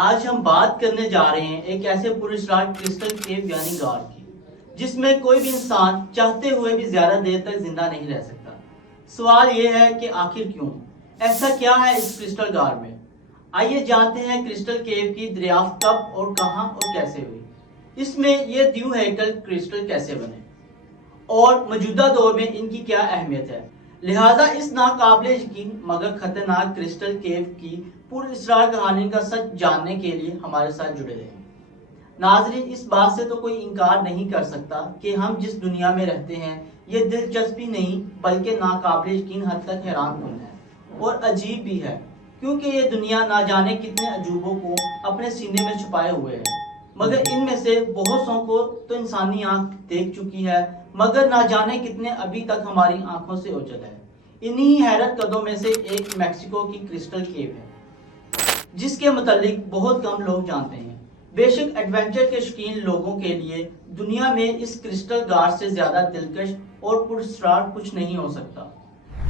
آج ہم بات کرنے جا رہے ہیں ایک ایسے پراسرار کرسٹل کیو یعنی غار کی جس میں کوئی بھی انسان چاہتے ہوئے بھی زیادہ دیر تک زندہ نہیں رہ سکتا۔ سوال یہ ہے کہ آخر کیوں؟ ایسا کیا ہے اس کرسٹل غار میں؟ آئیے جانتے ہیں کرسٹل کیو کی دریافت کب اور کہاں اور کیسے ہوئی، اس میں یہ دیو ہیکل کرسٹل کیسے بنے اور موجودہ دور میں ان کی کیا اہمیت ہے۔ لہٰذا اس ناقابل یقین مگر خطرناک کرسٹل کیو کی پراسرار کہانی کا سچ جاننے کے لیے ہمارے ساتھ جڑے رہیں۔ ناظرین، اس بات سے تو کوئی انکار نہیں کر سکتا کہ ہم جس دنیا میں رہتے ہیں یہ دلچسپی نہیں بلکہ ناقابل یقین حد تک حیران کن ہے اور عجیب بھی ہے، کیونکہ یہ دنیا نہ جانے کتنے عجوبوں کو اپنے سینے میں چھپائے ہوئے ہے، مگر ان میں سے بہت سو کو تو انسانی آنکھ دیکھ چکی ہے، مگر نہ جانے کتنے ابھی تک ہماری آنکھوں سے اوجھل ہے۔ انہی حیرت قدوں میں سے ایک میکسیکو کی کرسٹل کیو ہے جس کے متعلق بہت کم لوگ جانتے ہیں۔ بے شک ایڈونچر کے شوقین لوگوں کے لیے دنیا میں اس کرسٹل غار سے زیادہ دلکش اور پراسرار کچھ نہیں ہو سکتا،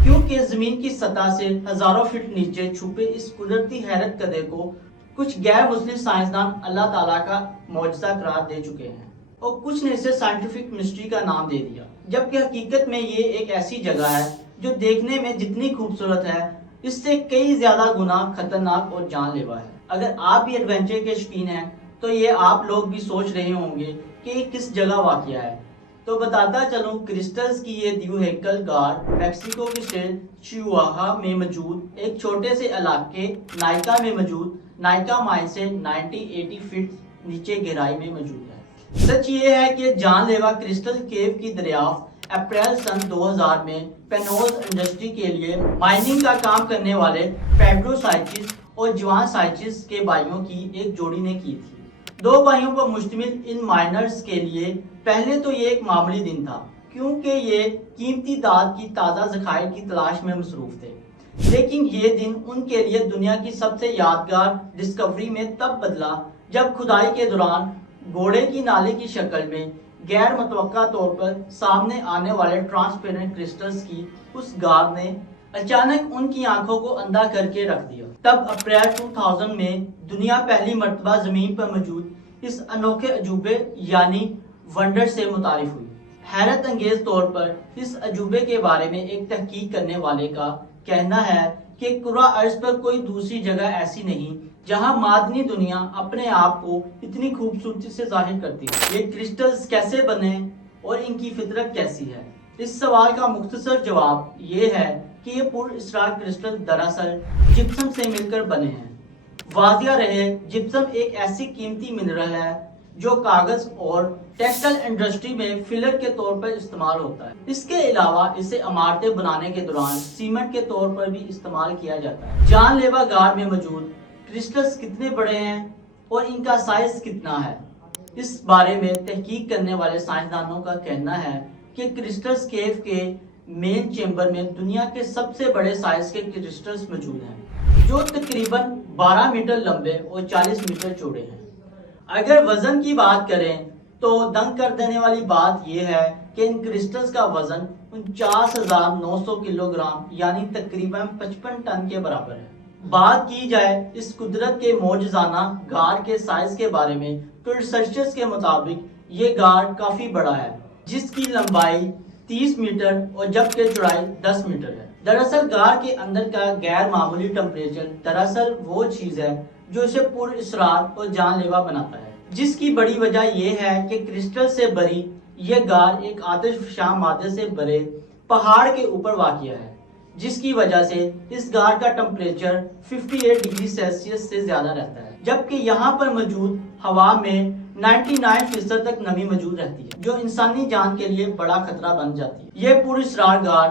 کیونکہ زمین کی سطح سے ہزاروں فٹ نیچے چھپے اس قدرتی حیرت کدے کو کچھ غیر مسلم سائنسدان اللہ تعالیٰ کا معجزہ قرار دے چکے ہیں اور کچھ نے اسے سائنٹیفک مسٹری کا نام دے دیا، جبکہ حقیقت میں یہ ایک ایسی جگہ ہے جو دیکھنے میں جتنی خوبصورت ہے اس سے کئی زیادہ گنا خطرناک اور جان لیوا ہے۔ اگر آپ بھی ایڈونچر کے شوقین ہیں تو یہ آپ لوگ بھی سوچ رہے ہوں گے کہ یہ کس جگہ واقع ہے، تو بتاتا چلوں، کرسٹلز کی یہ دیو ہیکل غار میکسیکو کے اسٹیٹ چیواہا میں موجود ایک چھوٹے سے علاقے نائکا میں موجود نائکا مائن سے 90-80 فٹ نیچے گہرائی میں موجود ہے۔ سچ یہ ہے کہ جان لیوا کرسٹل کیو کی دریافت اپریل سن 2000 میں پینوز انڈسٹری کے لیے مائننگ کا کام کرنے والے پیڈرو سانچیز اور جوان سانچیز کے بھائیوں کی ایک جوڑی نے کی تھی۔ دو بھائیوں پر مشتمل ان مائنرز کے لیے پہلے تو یہ ایک معمولی دن تھا، کیونکہ یہ قیمتی دھات کی تازہ ذخائر کی تلاش میں مصروف تھے، لیکن یہ دن ان کے لیے دنیا کی سب سے یادگار ڈسکوری میں تب بدلا جب کھدائی کے دوران گھوڑے کی نالی کی شکل میں غیر متوقع طور پر سامنے آنے والے ٹرانسپیرنٹ کرسٹلز کی اس غار نے اچانک ان کی آنکھوں کو اندھا کر کے رکھ دیا۔ تب اپریل 2000 میں دنیا پہلی مرتبہ زمین پر موجود اس انوکھے عجوبے یعنی ونڈر سے متعارف ہوئی۔ حیرت انگیز طور پر اس عجوبے کے بارے میں ایک تحقیق کرنے والے کا کہنا ہے کہ کرہ ارض پر کوئی دوسری جگہ ایسی نہیں جہاں معدنی دنیا اپنے آپ کو اتنی خوبصورتی سے ظاہر کرتی ہے۔ یہ کرسٹلز کیسے بنے اور ان کی فطرت کیسی ہے؟ اس سوال کا مختصر جواب یہ ہے کہ یہ پراسرار کرسٹل دراصل جپسم سے مل کر بنے ہیں۔ واضح رہے، جپسم ایک ایسی قیمتی منرل ہے جو کاغذ اور ٹیکسٹائل انڈسٹری میں فلر کے طور پر استعمال ہوتا ہے۔ اس کے علاوہ اسے عمارتیں بنانے کے دوران سیمنٹ کے طور پر بھی استعمال کیا جاتا ہے۔ جان لیوا غار میں موجود کرسٹلز کتنے بڑے ہیں اور ان کا سائز کتنا ہے، اس بارے میں تحقیق کرنے والے سائنسدانوں کا کہنا ہے کہ کرسٹلز کیو کے مین چیمبر میں دنیا کے سب سے بڑے سائز کے کرسٹلز موجود ہیں، جو تقریباً 12 میٹر لمبے اور 40 میٹر چوڑے ہیں۔ اگر وزن کی بات کریں تو دنگ کر دینے والی بات یہ ہے کہ ان کرسٹلز کا وزن 49,900 کلو گرام یعنی تقریباً 55 ٹن کے برابر ہے۔ بات کی جائے اس قدرت کے معجزانہ غار کے سائز کے بارے میں تو ریسرچرز کے مطابق یہ غار کافی بڑا ہے، جس کی لمبائی 30 میٹر اور جبکہ چوڑائی 10 میٹر ہے۔ دراصل غار کے اندر کا غیر معمولی ٹمپریچر دراصل وہ چیز ہے جو اسے پراسرار اور جان لیوا بناتا ہے، جس کی بڑی وجہ یہ ہے کہ کرسٹل سے بھری یہ غار ایک آتش فشاں مادے سے بھرے پہاڑ کے اوپر واقع ہے، جس کی وجہ سے اس غار کا ٹمپریچر 58 ڈگری سیلسیس سے زیادہ رہتا ہے، جبکہ یہاں پر موجود ہوا میں 99% تک نمی موجود رہتی ہے، جو انسانی جان کے لیے بڑا خطرہ بن جاتی ہے۔ یہ پراسرار غار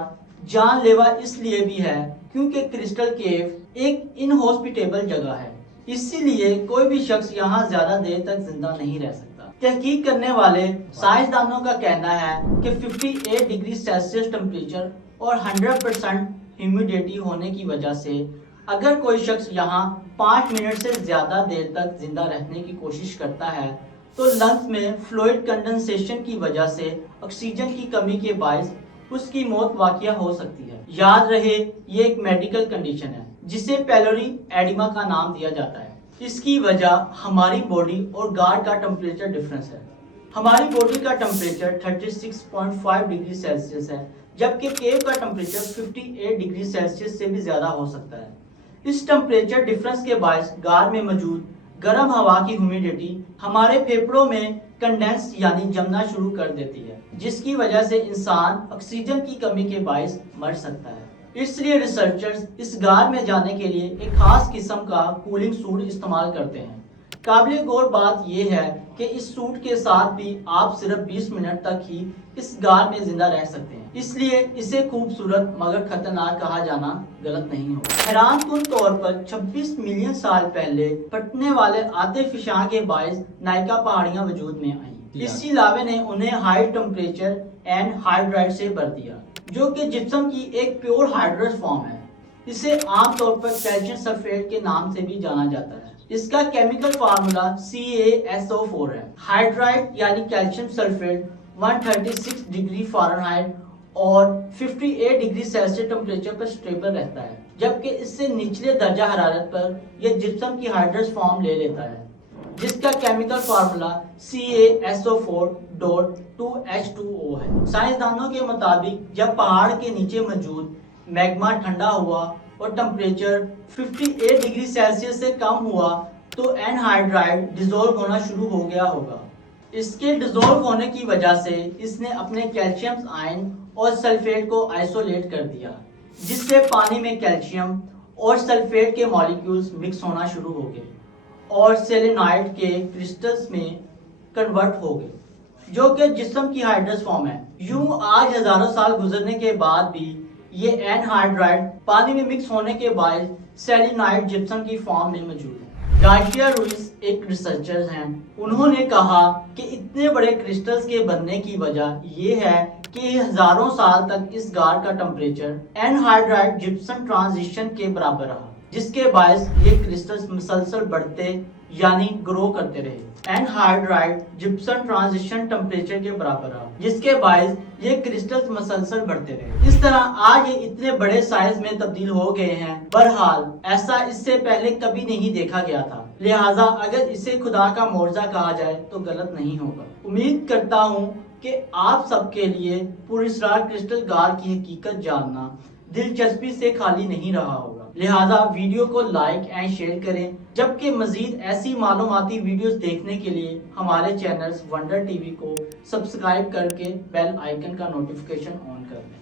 جان لیوا اس لیے بھی ہے کیونکہ کرسٹل کیو ایک انہاسپٹیبل جگہ ہے، اسی لیے کوئی بھی شخص یہاں زیادہ دیر تک زندہ نہیں رہ سکتا۔ تحقیق کرنے والے سائنسدانوں کا کہنا ہے کہ 58 ڈگری سیلسیس ٹمپریچر اور 100% ہیومیڈیٹی ہونے کی وجہ سے اگر کوئی شخص یہاں 5 منٹ سے زیادہ دیر تک زندہ رہنے کی کوشش کرتا ہے تو لنگز میں فلوئڈ کنڈنسیشن کی وجہ سے آکسیجن کی کمی کے باعث اس کی موت واقع ہو سکتی ہے۔ یاد رہے، یہ ایک میڈیکل کنڈیشن ہے جسے پیلوری ایڈیما کا نام دیا جاتا ہے۔ اس کی وجہ ہماری باڈی اور گار کا ٹمپریچر ڈفرنس ہے۔ ہماری باڈی کا ٹمپریچر 36.5 ڈگری سیلسیس ہے، جبکہ کیو کا ٹمپریچر 58 ڈگری سیلسیس سے بھی زیادہ ہو سکتا ہے۔ اس ٹمپریچر ڈفرنس کے باعث گار میں موجود گرم ہوا کی ہیومیڈیٹی ہمارے پھیپھڑوں میں کنڈینس یعنی جمنا شروع کر دیتی ہے، جس کی وجہ سے انسان آکسیجن کی کمی کے باعث مر سکتا ہے۔ اس لیے ریسرچرز اس غار میں جانے کے لیے ایک خاص قسم کا کولنگ سوٹ استعمال کرتے ہیں۔ قابل غور بات یہ ہے کہ اس سوٹ کے ساتھ بھی آپ صرف 20 منٹ تک ہی اس غار میں زندہ رہ سکتے ہیں، اس لیے اسے خوبصورت مگر خطرناک کہا جانا غلط نہیں ہوگا۔ حیران کن طور پر 26 ملین سال پہلے پھٹنے والے آتے فشاں کے باعث نائکا پہاڑیاں وجود میں آئیں۔ اسی لاوے نے انہیں ہائی ٹمپریچر اینڈ ہائیڈرائڈ سے بھر دیا، جو کہ جپسم کی ایک پیور ہائیڈرس فارم ہے۔ اسے عام طور پر کیلشیم سلفیٹ کے نام سے بھی جانا جاتا ہے۔ اس کا کیمیکل فارمولا CaSO4 ہے۔ ہائیڈرائڈ یعنی کیلشیم سلفیٹ 136 ڈگری فارنہائٹ اور 58 ڈگری سیلسیس ٹمپریچر پر سٹیبل رہتا ہے، جبکہ اس سے نچلے درجہ حرارت پر یہ جپسم کی ہائیڈرس فارم لے لیتا ہے، جس کا کیمیکل فارمولا CaSO4.2H2O ہے۔ سائنسدانوں کے مطابق جب پہاڑ کے نیچے موجود میگما ٹھنڈا ہوا اور ٹمپریچر 58 ڈگری سیلسیس سے کم ہوا تو اینہائیڈرائڈ ڈیزولو ہونا شروع ہو گیا ہوگا۔ اس کے ڈیزولو ہونے کی وجہ سے اس نے اپنے کیلشیم آئن اور سلفیٹ کو آئسولیٹ کر دیا، جس سے پانی میں کیلشیم اور سلفیٹ کے مالیکیولز مکس ہونا شروع ہو گئے اور سیلینائڈ کے کرسٹلز میں کنورٹ ہو گئے، جو کہ جسم کی ہائیڈرس فارم ہے۔ یوں آج ہزاروں سال گزرنے کے بعد بھی یہ اینہائیڈرائڈ پانی میں مکس ہونے کے باعث سیلینائڈ جپسم کی فارم میں موجود ہے۔ گارشیا روئز ایک ریسرچر ہیں۔ انہوں نے کہا کہ اتنے بڑے کرسٹلز کے بننے کی وجہ یہ ہے کہ ہزاروں سال تک اس غار کا ٹمپریچر اینہائیڈرائڈ جپسم ٹرانزیشن کے برابر رہا، جس کے باعث یہ کرسٹلز مسلسل بڑھتے یعنی گرو کرتے رہے۔ اینہائیڈرائڈ جپسم ٹرانزیشن ٹمپریچر کے برابر رہا، جس کے باعث یہ کرسٹلز مسلسل بڑھتے رہے۔ اس طرح آج یہ اتنے بڑے سائز میں تبدیل ہو گئے ہیں۔ بہرحال ایسا اس سے پہلے کبھی نہیں دیکھا گیا تھا، لہٰذا اگر اسے خدا کا معجزہ کہا جائے تو غلط نہیں ہوگا۔ امید کرتا ہوں کہ آپ سب کے لیے پراسرار کرسٹل غار کی حقیقت جاننا دلچسپی سے خالی نہیں رہا ہوگا، لہٰذا ویڈیو کو لائک اینڈ شیئر کریں، جبکہ مزید ایسی معلوماتی ویڈیوز دیکھنے کے لیے ہمارے چینلز ونڈر ٹی وی کو سبسکرائب کر کے بیل آئیکن کا نوٹیفیکیشن آن کر لیں۔